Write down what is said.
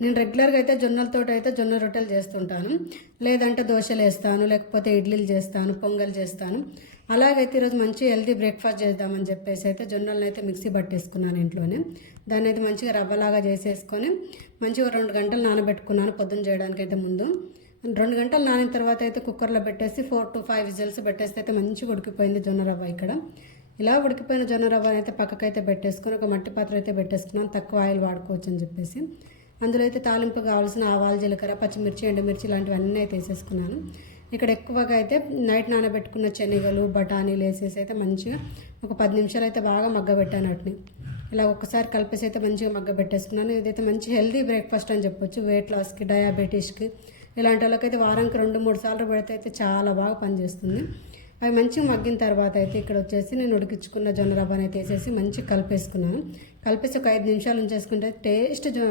నేను రెగ్యులర్గా అయితే జొన్నలతో అయితే జొన్న రొట్టెలు చేస్తుంటాను. లేదంటే దోశలు వేస్తాను లేకపోతే ఇడ్లీలు చేస్తాను పొంగల్ చేస్తాను. అలాగైతే ఈరోజు మంచి హెల్తీ బ్రేక్ఫాస్ట్ చేద్దామని చెప్పేసి అయితే జొన్నలను అయితే మిక్సీ పట్టేసుకున్నాను ఇంట్లోనే. దాన్ని అయితే మంచిగా రవ్వలాగా చేసేసుకొని మంచిగా రెండు గంటలు నానబెట్టుకున్నాను పొద్దున్న చేయడానికి అయితే ముందు. రెండు గంటలు నానిన తర్వాత అయితే కుక్కర్లో పెట్టేసి ఫోర్ టు ఫైవ్ విజిల్స్ పెట్టేస్తే అయితే మంచిగా ఉడికిపోయింది జొన్న రవ్వ ఇక్కడ. ఇలా ఉడికిపోయిన జొన్న రవ్వని అయితే పక్కకైతే పెట్టేసుకొని ఒక మట్టి పాత్ర అయితే పెట్టేసుకున్నాను. తక్కువ ఆయిల్ వాడుకోవచ్చు అని చెప్పేసి. అందులో అయితే తాలింపు కావాల్సిన ఆవాలు జీలకర్ర పచ్చిమిర్చి ఎండుమిర్చి ఇలాంటివన్నీ అయితే వేసేసుకున్నాను. ఇక్కడ ఎక్కువగా అయితే నైట్ నానబెట్టుకున్న శనగలు బఠానీలు వేసేసి అయితే మంచిగా ఒక పది నిమిషాలు అయితే బాగా మగ్గబెట్టాను వాటిని. ఇలా ఒక్కసారి కలిపేసి అయితే మంచిగా మగ్గ పెట్టేసుకున్నాను ఇదైతే మంచి హెల్దీ బ్రేక్ఫాస్ట్ అని చెప్పొచ్చు వెయిట్ లాస్కి డయాబెటీస్కి ఇలాంటి వాళ్ళకైతే వారానికి రెండు మూడు సార్లు పెడితే అయితే చాలా బాగా పనిచేస్తుంది. అవి మంచిగా మగ్గిన తర్వాత అయితే ఇక్కడ వచ్చేసి నేను ఉడికించుకున్న జొన్న రవ్వని అయితే వేసేసి మంచిగా కలిపేసుకున్నాను. కలిపేసి ఒక ఐదు నిమిషాలు ఉంచేసుకుంటే టేస్ట్ జొ